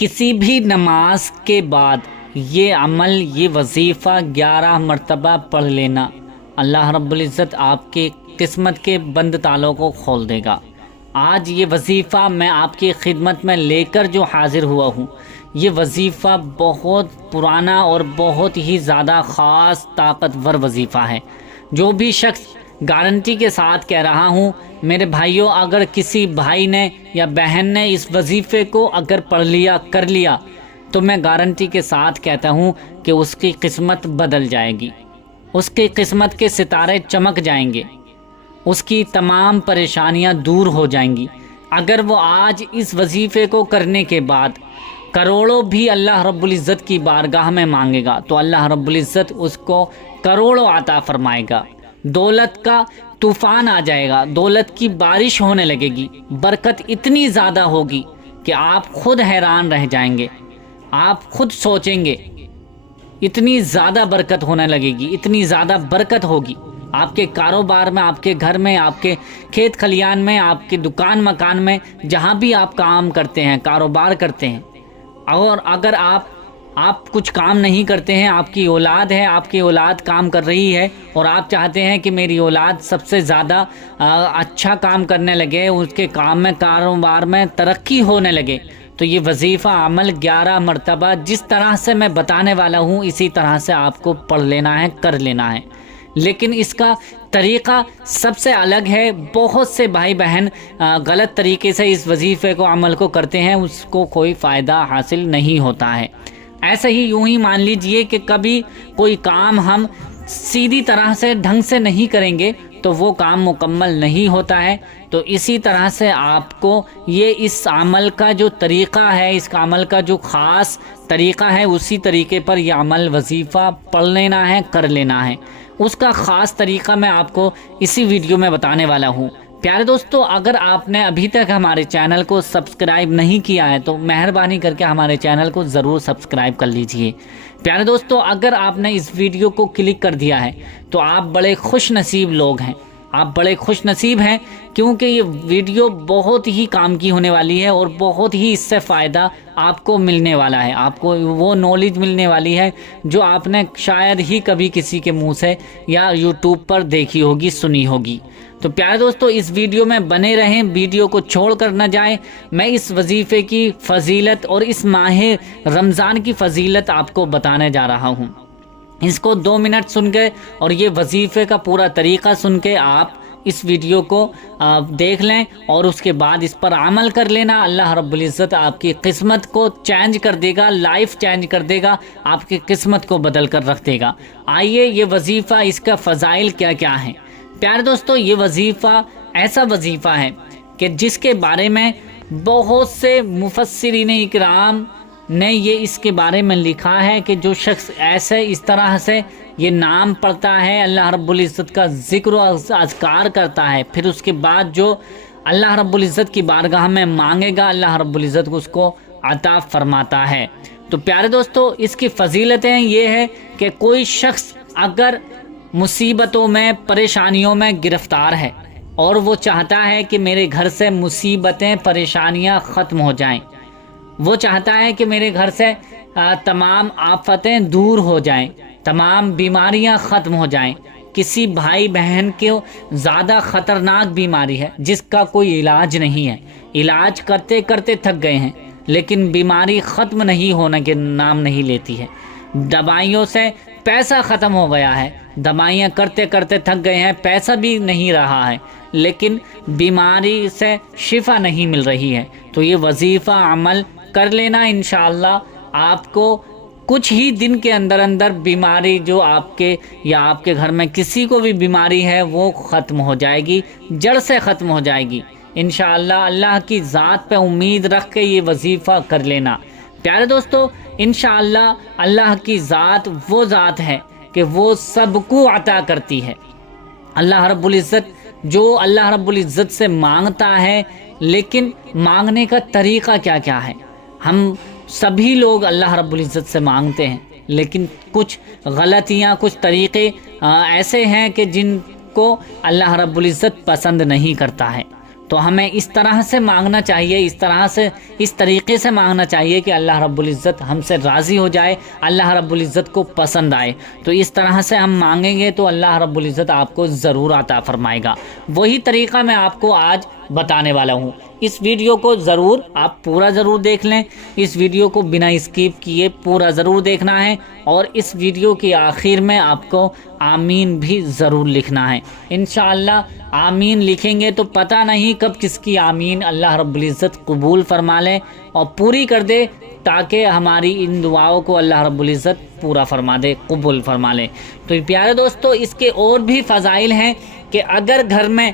کسی بھی نماز کے بعد یہ عمل، یہ وظیفہ 11 مرتبہ پڑھ لینا، اللہ رب العزت آپ کے قسمت کے بند تالوں کو کھول دے گا۔ آج یہ وظیفہ میں آپ کی خدمت میں لے کر جو حاضر ہوا ہوں، یہ وظیفہ بہت پرانا اور بہت ہی زیادہ خاص طاقتور وظیفہ ہے۔ جو بھی شخص، گارنٹی کے ساتھ کہہ رہا ہوں میرے بھائیوں، اگر کسی بھائی نے یا بہن نے اس وظیفے کو اگر پڑھ لیا، کر لیا، تو میں گارنٹی کے ساتھ کہتا ہوں کہ اس کی قسمت بدل جائے گی، اس کی قسمت کے ستارے چمک جائیں گے، اس کی تمام پریشانیاں دور ہو جائیں گی۔ اگر وہ آج اس وظیفے کو کرنے کے بعد کروڑوں بھی اللہ رب العزت کی بارگاہ میں مانگے گا تو اللہ رب العزت اس کو کروڑوں عطا فرمائے گا۔ دولت کا طوفان آ جائے گا، دولت کی بارش ہونے لگے گی، برکت اتنی زیادہ ہوگی کہ آپ خود حیران رہ جائیں گے، آپ خود سوچیں گے اتنی زیادہ برکت ہونے لگے گی، اتنی زیادہ برکت ہوگی آپ کے کاروبار میں، آپ کے گھر میں، آپ کے کھیت کھلیان میں، آپ کے دکان مکان میں، جہاں بھی آپ کام کرتے ہیں، کاروبار کرتے ہیں۔ اور اگر آپ کچھ کام نہیں کرتے ہیں، آپ کی اولاد ہے، آپ کی اولاد کام کر رہی ہے اور آپ چاہتے ہیں کہ میری اولاد سب سے زیادہ اچھا کام کرنے لگے، اس کے کام میں، کاروبار میں ترقی ہونے لگے، تو یہ وظیفہ عمل 11 مرتبہ جس طرح سے میں بتانے والا ہوں اسی طرح سے آپ کو پڑھ لینا ہے، کر لینا ہے۔ لیکن اس کا طریقہ سب سے الگ ہے۔ بہت سے بھائی بہن غلط طریقے سے اس وظیفے کو، عمل کو کرتے ہیں، اس کو کوئی فائدہ حاصل نہیں ہوتا ہے۔ ایسے ہی یوں ہی مان لیجئے کہ کبھی کوئی کام ہم سیدھی طرح سے، ڈھنگ سے نہیں کریں گے تو وہ کام مکمل نہیں ہوتا ہے۔ تو اسی طرح سے آپ کو یہ اس عمل کا جو طریقہ ہے، اس کا عمل کا جو خاص طریقہ ہے، اسی طریقے پر یہ عمل وظیفہ پڑھ لینا ہے، کر لینا ہے۔ اس کا خاص طریقہ میں آپ کو اسی ویڈیو میں بتانے والا ہوں۔ پیارے دوستو، اگر آپ نے ابھی تک ہمارے چینل کو سبسکرائب نہیں کیا ہے تو مہربانی کر کے ہمارے چینل کو ضرور سبسکرائب کر لیجئے۔ پیارے دوستو، اگر آپ نے اس ویڈیو کو کلک کر دیا ہے تو آپ بڑے خوش نصیب لوگ ہیں، آپ بڑے خوش نصیب ہیں، کیونکہ یہ ویڈیو بہت ہی کام کی ہونے والی ہے اور بہت ہی اس سے فائدہ آپ کو ملنے والا ہے، آپ کو وہ نالج ملنے والی ہے جو آپ نے شاید ہی کبھی کسی کے منہ سے یا یوٹیوب پر دیکھی ہوگی، سنی ہوگی۔ تو پیارے دوستو، اس ویڈیو میں بنے رہیں، ویڈیو کو چھوڑ کر نہ جائیں۔ میں اس وظیفے کی فضیلت اور اس ماہ رمضان کی فضیلت آپ کو بتانے جا رہا ہوں۔ اس کو 2 منٹ سن کے اور یہ وظیفے کا پورا طریقہ سن کے آپ اس ویڈیو کو دیکھ لیں اور اس کے بعد اس پر عمل کر لینا۔ اللہ رب العزت آپ کی قسمت کو چینج کر دے گا، لائف چینج کر دے گا، آپ کی قسمت کو بدل کر رکھ دے گا۔ آئیے یہ وظیفہ، اس کا فضائل کیا کیا ہیں۔ پیارے دوستو، یہ وظیفہ ایسا وظیفہ ہے کہ جس کے بارے میں بہت سے مفسرین اکرام نے یہ اس کے بارے میں لکھا ہے کہ جو شخص ایسے اس طرح سے یہ نام پڑھتا ہے، اللہ رب العزت کا ذکر و اذکار کرتا ہے، پھر اس کے بعد جو اللہ رب العزت کی بارگاہ میں مانگے گا، اللہ رب العزت اس کو عطا فرماتا ہے۔ تو پیارے دوستو، اس کی فضیلتیں یہ ہے کہ کوئی شخص اگر مصیبتوں میں، پریشانیوں میں گرفتار ہے اور وہ چاہتا ہے کہ میرے گھر سے مصیبتیں، پریشانیاں ختم ہو جائیں، وہ چاہتا ہے کہ میرے گھر سے تمام آفتیں دور ہو جائیں، تمام بیماریاں ختم ہو جائیں، کسی بھائی بہن کو زیادہ خطرناک بیماری ہے جس کا کوئی علاج نہیں ہے، علاج کرتے کرتے تھک گئے ہیں لیکن بیماری ختم نہیں ہونے کے نام نہیں لیتی ہے، دوائیوں سے پیسہ ختم ہو گیا ہے، دوائیاں کرتے کرتے تھک گئے ہیں، پیسہ بھی نہیں رہا ہے لیکن بیماری سے شفا نہیں مل رہی ہے، تو یہ وظیفہ عمل کر لینا، انشاءاللہ آپ کو کچھ ہی دن کے اندر اندر بیماری جو آپ کے یا آپ کے گھر میں کسی کو بھی بیماری ہے وہ ختم ہو جائے گی، جڑ سے ختم ہو جائے گی انشاءاللہ۔ اللہ کی ذات پہ امید رکھ کے یہ وظیفہ کر لینا۔ پیارے دوستو، انشاءاللہ اللہ کی ذات وہ ذات ہے کہ وہ سب کو عطا کرتی ہے۔ اللہ رب العزت جو اللہ رب العزت سے مانگتا ہے، لیکن مانگنے کا طریقہ کیا کیا ہے؟ ہم سبھی لوگ اللہ رب العزت سے مانگتے ہیں لیکن کچھ غلطیاں، کچھ طریقے ایسے ہیں کہ جن کو اللہ رب العزت پسند نہیں کرتا ہے۔ تو ہمیں اس طرح سے مانگنا چاہیے، اس طریقے سے مانگنا چاہیے کہ اللہ رب العزت ہم سے راضی ہو جائے، اللہ رب العزت کو پسند آئے۔ تو اس طرح سے ہم مانگیں گے تو اللہ رب العزت آپ کو ضرور عطا فرمائے گا۔ وہی طریقہ میں آپ کو آج بتانے والا ہوں۔ اس ویڈیو کو ضرور آپ پورا ضرور دیکھ لیں، اس ویڈیو کو بنا اسکپ کیے پورا ضرور دیکھنا ہے، اور اس ویڈیو کے آخر میں آپ کو آمین بھی ضرور لکھنا ہے۔ انشاءاللہ آمین لکھیں گے تو پتہ نہیں کب کس کی آمین اللہ رب العزت قبول فرما لے اور پوری کر دے، تاکہ ہماری ان دعاؤں کو اللہ رب العزت پورا فرما دے، قبول فرما لے۔ تو پیارے دوستو، اس کے اور بھی فضائل ہیں کہ اگر گھر میں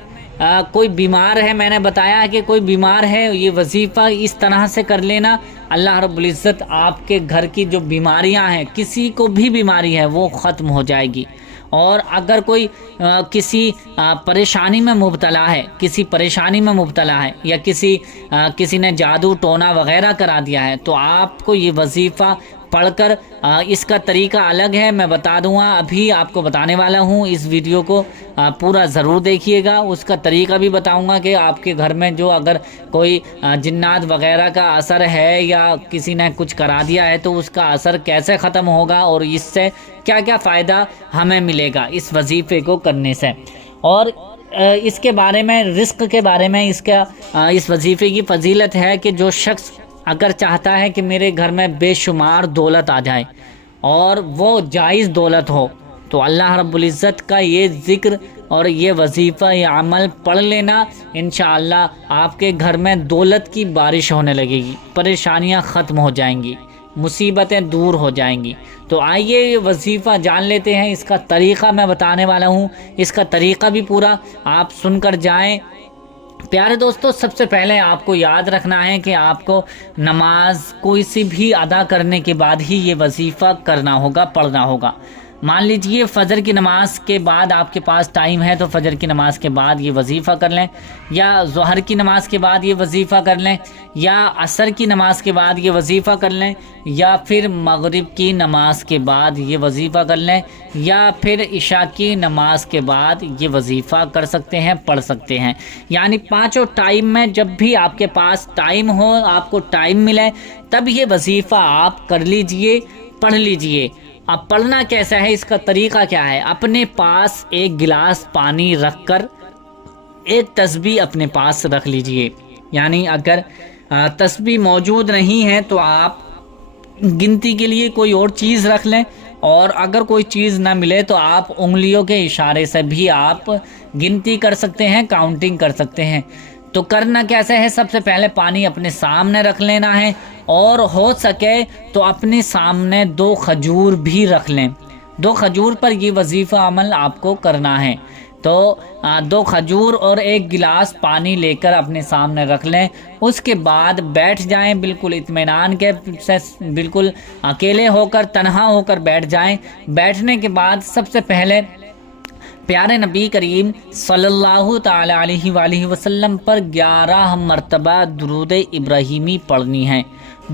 کوئی بیمار ہے، میں نے بتایا کہ کوئی بیمار ہے، یہ وظیفہ اس طرح سے کر لینا، اللہ رب العزت آپ کے گھر کی جو بیماریاں ہیں، کسی کو بھی بیماری ہے وہ ختم ہو جائے گی۔ اور اگر کوئی کسی پریشانی میں مبتلا ہے یا کسی نے جادو ٹونا وغیرہ کرا دیا ہے، تو آپ کو یہ وظیفہ پڑھ کر، اس کا طریقہ الگ ہے، میں بتا دوں گا، ابھی آپ کو بتانے والا ہوں۔ اس ویڈیو کو پورا ضرور دیکھیے گا، اس کا طریقہ بھی بتاؤں گا کہ آپ کے گھر میں جو اگر کوئی جنات وغیرہ کا اثر ہے یا کسی نے کچھ کرا دیا ہے تو اس کا اثر کیسے ختم ہوگا، اور اس سے کیا کیا فائدہ ہمیں ملے گا اس وظیفے کو کرنے سے۔ اور اس کے بارے میں، رزق کے بارے میں، اس وظیفے کی فضیلت ہے کہ جو شخص اگر چاہتا ہے کہ میرے گھر میں بے شمار دولت آ جائے اور وہ جائز دولت ہو، تو اللہ رب العزت کا یہ ذکر اور یہ وظیفہ، یہ عمل پڑھ لینا، انشاءاللہ آپ کے گھر میں دولت کی بارش ہونے لگے گی، پریشانیاں ختم ہو جائیں گی، مصیبتیں دور ہو جائیں گی۔ تو آئیے یہ وظیفہ جان لیتے ہیں، اس کا طریقہ میں بتانے والا ہوں، اس کا طریقہ بھی پورا آپ سن کر جائیں۔ پیارے دوستو، سب سے پہلے آپ کو یاد رکھنا ہے کہ آپ کو نماز کوئی سی بھی ادا کرنے کے بعد ہی یہ وظیفہ کرنا ہوگا، پڑھنا ہوگا۔ مان لیجئے فجر کی نماز کے بعد آپ کے پاس ٹائم ہے تو فجر کی نماز کے بعد یہ وظیفہ کر لیں، یا ظہر کی نماز کے بعد یہ وظیفہ کر لیں، یا عصر کی نماز کے بعد یہ وظیفہ کر لیں، یا پھر مغرب کی نماز کے بعد یہ وظیفہ کر لیں، یا پھر عشاء کی نماز کے بعد یہ وظیفہ کر سکتے ہیں، پڑھ سکتے ہیں۔ یعنی پانچوں ٹائم میں جب بھی آپ کے پاس ٹائم ہو، آپ کو ٹائم ملے، تب یہ وظیفہ آپ کر لیجئے، پڑھ لیجئے۔ اب پڑھنا کیسا ہے، اس کا طریقہ کیا ہے؟ اپنے پاس ایک گلاس پانی رکھ کر ایک تسبیح اپنے پاس رکھ لیجئے۔ یعنی اگر تسبیح موجود نہیں ہے تو آپ گنتی کے لیے کوئی اور چیز رکھ لیں، اور اگر کوئی چیز نہ ملے تو آپ انگلیوں کے اشارے سے بھی آپ گنتی کر سکتے ہیں، کاؤنٹنگ کر سکتے ہیں۔ تو کرنا کیسے ہے؟ سب سے پہلے پانی اپنے سامنے رکھ لینا ہے، اور ہو سکے تو اپنے سامنے 2 کھجور بھی رکھ لیں۔ 2 کھجور پر یہ وظیفہ عمل آپ کو کرنا ہے۔ تو 2 کھجور اور 1 گلاس پانی لے کر اپنے سامنے رکھ لیں، اس کے بعد بیٹھ جائیں، بالکل اطمینان کے سے، بالکل اکیلے ہو کر، تنہا ہو کر بیٹھ جائیں۔ بیٹھنے کے بعد سب سے پہلے پیارے نبی کریم صلی اللہ تعالی علیہ وآلہ وسلم پر 11 مرتبہ درود ابراہیمی پڑھنی ہے۔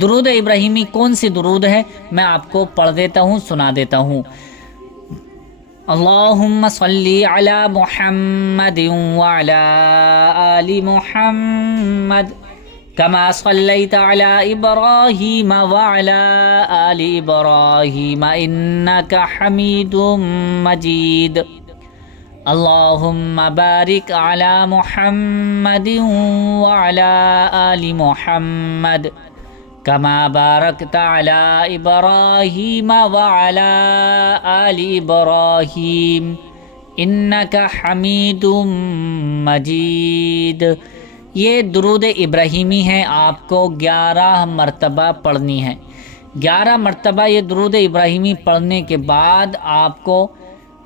درود ابراہیمی کون سی درود ہے؟ میں آپ کو پڑھ دیتا ہوں، سنا دیتا ہوں۔ اللہم صلی علی محمد وعلی آل محمد کما صلیت علی ابراہیم وعلی آل ابراہیم انک حمید مجید۔ اللہم بارک علی محمد وعلی آل محمد کما بارکت علی ابراہیم وعلی آل ابراہیم انک حمید مجید۔ یہ درود ابراہیمی ہے، آپ کو 11 مرتبہ پڑھنی ہے۔ 11 مرتبہ یہ درود ابراہیمی پڑھنے کے بعد آپ کو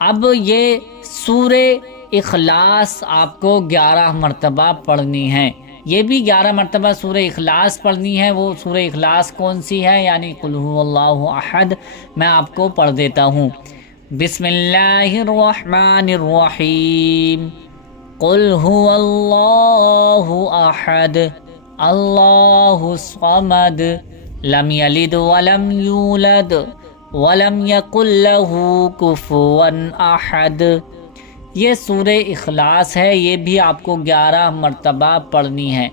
اب یہ سورہ اخلاص آپ کو 11 مرتبہ پڑھنی ہے۔ یہ بھی 11 مرتبہ سورہ اخلاص پڑھنی ہے۔ وہ سورہ اخلاص کون سی ہے؟ یعنی قل هو اللہ احد۔ میں آپ کو پڑھ دیتا ہوں۔ بسم اللہ الرحمن الرحیم۔ قل هو اللہ احد اللہ الصمد لم یلد ولم یولد ولم یکن له کفوا احد۔ یہ سورہ اخلاص ہے، یہ بھی آپ کو 11 مرتبہ پڑھنی ہے۔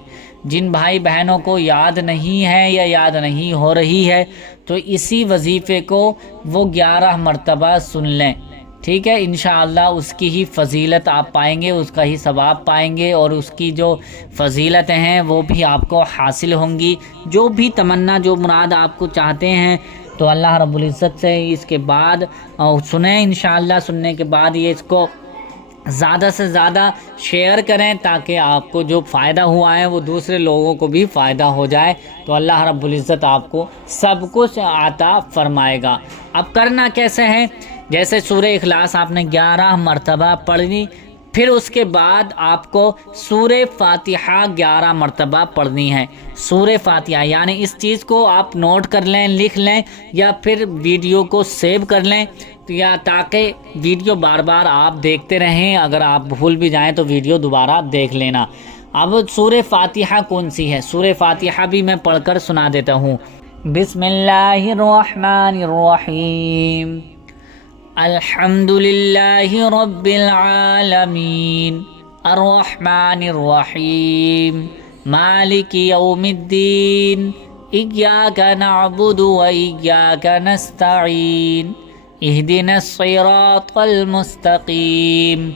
جن بھائی بہنوں کو یاد نہیں ہے یا یاد نہیں ہو رہی ہے تو اسی وظیفے کو وہ 11 مرتبہ سن لیں، ٹھیک ہے؟ انشاءاللہ اس کی ہی فضیلت آپ پائیں گے، اس کا ہی ثواب پائیں گے، اور اس کی جو فضیلتیں ہیں وہ بھی آپ کو حاصل ہوں گی۔ جو بھی تمنا، جو مراد آپ کو چاہتے ہیں تو اللہ رب العزت سے اس کے بعد سنیں انشاءاللہ۔ سننے کے بعد یہ اس کو زیادہ سے زیادہ شیئر کریں تاکہ آپ کو جو فائدہ ہوا ہے وہ دوسرے لوگوں کو بھی فائدہ ہو جائے، تو اللہ رب العزت آپ کو سب کچھ عطا فرمائے گا۔ اب کرنا کیسے ہے؟ جیسے سورہ اخلاص آپ نے 11 مرتبہ پڑھنی، پھر اس کے بعد آپ کو سورہ فاتحہ 11 مرتبہ پڑھنی ہے۔ سورہ فاتحہ یعنی اس چیز کو آپ نوٹ کر لیں، لکھ لیں، یا پھر ویڈیو کو سیو کر لیں، یا تاکہ ویڈیو بار بار آپ دیکھتے رہیں، اگر آپ بھول بھی جائیں تو ویڈیو دوبارہ دیکھ لینا۔ اب سورہ فاتحہ کون سی ہے؟ سورہ فاتحہ بھی میں پڑھ کر سنا دیتا ہوں۔ بسم اللہ الرحمن الرحیم، الحمد للہ رب العالمین، الرحمن الرحیم، مالک یوم الدین، ایاک نعبد و ایاک نستعین، اہدنا الصراط المستقیم،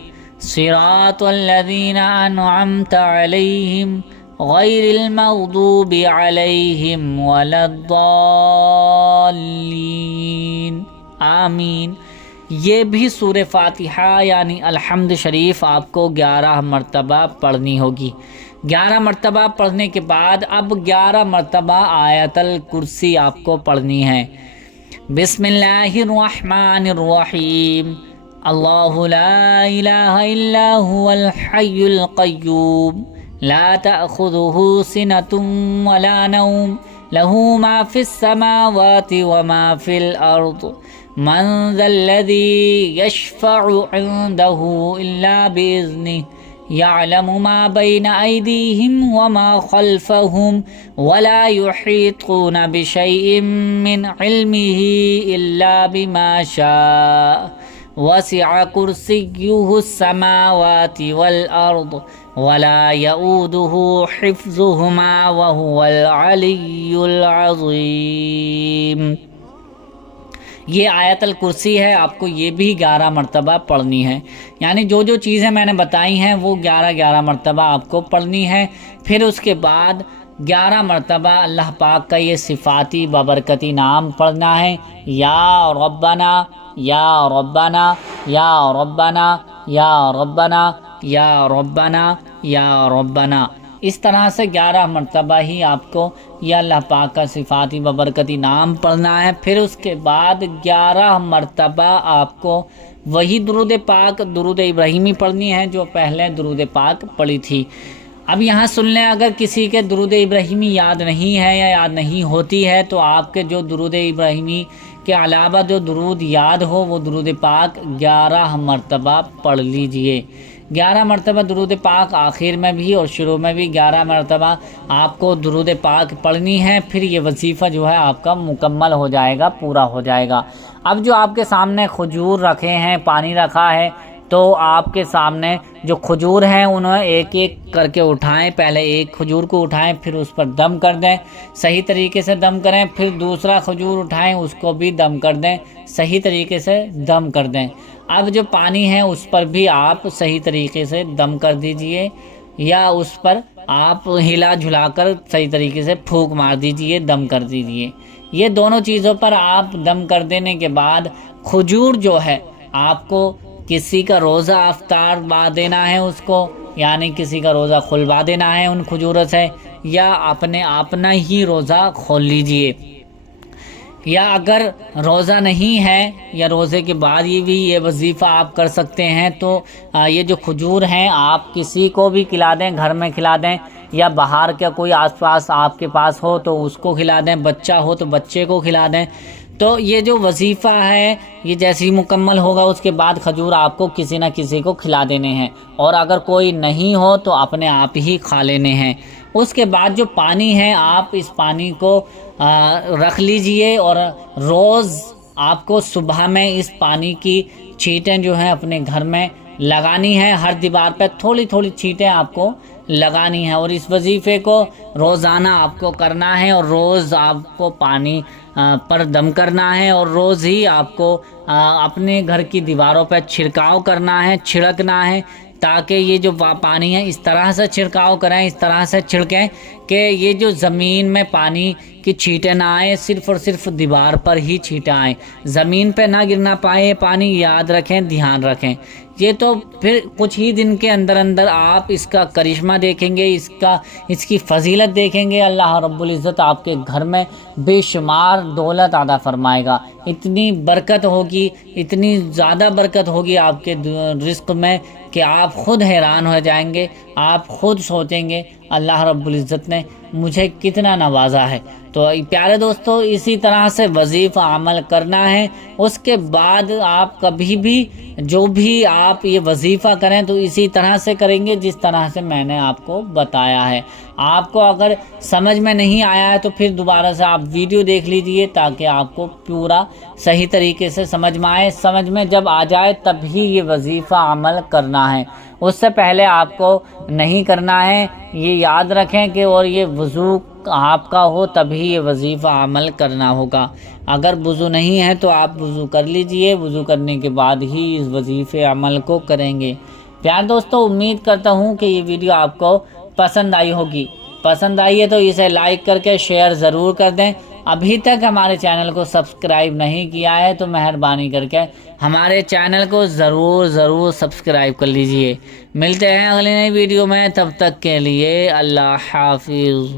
صراط الذین انعمت علیہم غیر المغضوب علیہم ولا الضالین، آمین۔ یہ بھی سورہ فاتحہ یعنی الحمد شریف آپ کو 11 مرتبہ پڑھنی ہوگی۔ 11 مرتبہ پڑھنے کے بعد اب 11 مرتبہ آیت الکرسی آپ کو پڑھنی ہے۔ بسم اللہ الرحمن الرحیم، اللہ لا الہ الا هو الحی القیوم، لا تأخذہ سنۃ ولا نوم، لہ ما فی السماوات وما فی الارض، من ذا الذی یشفع عنده الا بإذنہ، یعلم ما بین ایدیہم وما خلفہم، ولا یحیطون بشیء من علمہ الا بما شاء، وسع کرسیہ السماوات والارض، ولا یؤودہ حفظہما وہو العلی العظیم۔ یہ آیت الکرسی ہے، آپ کو یہ بھی 11 مرتبہ پڑھنی ہے۔ یعنی جو جو چیزیں میں نے بتائی ہیں وہ 11 مرتبہ آپ کو پڑھنی ہے۔ پھر اس کے بعد 11 مرتبہ اللہ پاک کا یہ صفاتی بابرکتی نام پڑھنا ہے، یا ربنا یا ربنا یا ربنا یا ربنا یا ربنا یا ربنا۔ اس طرح سے 11 مرتبہ ہی آپ کو یہ اللہ پاک کا صفاتی بابرکتی نام پڑھنا ہے۔ پھر اس کے بعد 11 مرتبہ آپ کو وہی درود پاک، درود ابراہیمی پڑھنی ہے جو پہلے درود پاک پڑھی تھی۔ اب یہاں سن لیں، اگر کسی کے درود ابراہیمی یاد نہیں ہے یا یاد نہیں ہوتی ہے تو آپ کے جو درود ابراہیمی کے علاوہ جو درود یاد ہو وہ درود پاک 11 مرتبہ پڑھ لیجئے۔ 11 مرتبہ درود پاک آخر میں بھی اور شروع میں بھی 11 مرتبہ آپ کو درود پاک پڑھنی ہے۔ پھر یہ وظیفہ جو ہے آپ کا مکمل ہو جائے گا، پورا ہو جائے گا۔ اب جو آپ کے سامنے کھجور رکھے ہیں، پانی رکھا ہے، تو آپ کے سامنے جو کھجور ہیں انہیں ایک ایک کر کے اٹھائیں۔ پہلے ایک کھجور کو اٹھائیں، پھر اس پر دم کر دیں، صحیح طریقے سے دم کریں۔ پھر دوسرا کھجور اٹھائیں، اس کو بھی دم کر دیں، صحیح طریقے سے دم کر دیں۔ اب جو پانی ہے اس پر بھی آپ صحیح طریقے سے دم کر دیجئے، یا اس پر آپ ہلا جھلا کر صحیح طریقے سے پھونک مار دیجئے، دم کر دیجئے۔ یہ دونوں چیزوں پر آپ دم کر دینے کے بعد کھجور جو ہے آپ کو کسی کا روزہ افطار با دینا ہے اس کو، یعنی کسی کا روزہ کھلوا دینا ہے ان کھجوروں سے، یا اپنا ہی روزہ کھول لیجئے۔ یا اگر روزہ نہیں ہے یا روزے کے بعد یہ وظیفہ آپ کر سکتے ہیں تو یہ جو کھجور ہیں آپ کسی کو بھی کھلا دیں، گھر میں کھلا دیں، یا باہر کا کوئی آس پاس آپ کے پاس ہو تو اس کو کھلا دیں، بچہ ہو تو بچے کو کھلا دیں۔ تو یہ جو وظیفہ ہے یہ جیسے ہی مکمل ہوگا اس کے بعد کھجور آپ کو کسی نہ کسی کو کھلا دینے ہیں، اور اگر کوئی نہیں ہو تو اپنے آپ ہی کھا لینے ہیں۔ اس کے بعد جو پانی ہے آپ اس پانی کو رکھ لیجئے، اور روز آپ کو صبح میں اس پانی کی چھینٹیں جو ہیں اپنے گھر میں لگانی ہے، ہر دیوار پہ تھوڑی تھوڑی چھینٹیں آپ کو لگانی ہے، اور اس وظیفے کو روزانہ آپ کو کرنا ہے، اور روز آپ کو پانی پر دم کرنا ہے، اور روز ہی آپ کو اپنے گھر کی دیواروں پہ چھڑکاؤ کرنا ہے، چھڑکنا ہے، تاکہ یہ جو پانی ہے اس طرح سے چھڑکاؤ کریں، اس طرح سے چھڑکیں کہ یہ جو زمین میں پانی کی چھینٹیں نہ آئیں، صرف اور صرف دیوار پر ہی چھینٹیں آئیں، زمین پہ نہ گرنا پائے پانی، یاد رکھیں، دھیان رکھیں۔ یہ تو پھر کچھ ہی دن کے اندر اندر آپ اس کا کرشمہ دیکھیں گے، اس کی فضیلت دیکھیں گے، اللہ رب العزت آپ کے گھر میں بے شمار دولت عطا فرمائے گا، اتنی برکت ہوگی، اتنی زیادہ برکت ہوگی آپ کے رزق میں کہ آپ خود حیران ہو جائیں گے، آپ خود سوچیں گے اللہ رب العزت نے مجھے کتنا نوازا ہے۔ تو پیارے دوستو، اسی طرح سے وظیفہ عمل کرنا ہے۔ اس کے بعد آپ کبھی بھی جو بھی آپ یہ وظیفہ کریں تو اسی طرح سے کریں گے جس طرح سے میں نے آپ کو بتایا ہے۔ آپ کو اگر سمجھ میں نہیں آیا ہے تو پھر دوبارہ سے آپ ویڈیو دیکھ لیجئے تاکہ آپ کو پورا صحیح طریقے سے سمجھ میں آئے۔ سمجھ میں جب آ جائے تب ہی یہ وظیفہ عمل کرنا ہے، اس سے پہلے آپ کو نہیں کرنا ہے۔ یہ یاد رکھیں کہ اور یہ وضو آپ کا ہو تبھی یہ وظیفہ عمل کرنا ہوگا۔ اگر وضو نہیں ہے تو آپ وضو کر لیجئے، وضو کرنے کے بعد ہی اس وظیفے عمل کو کریں گے۔ پیار دوستو، امید کرتا ہوں کہ یہ ویڈیو آپ کو پسند آئی ہوگی۔ پسند آئی ہے تو اسے لائک کر کے شیئر ضرور کر دیں۔ ابھی تک ہمارے چینل کو سبسکرائب نہیں کیا ہے تو مہربانی کر کے ہمارے چینل کو ضرور سبسکرائب کر لیجئے۔ ملتے ہیں اگلی نئی ویڈیو میں، تب تک کے لیے اللہ حافظ۔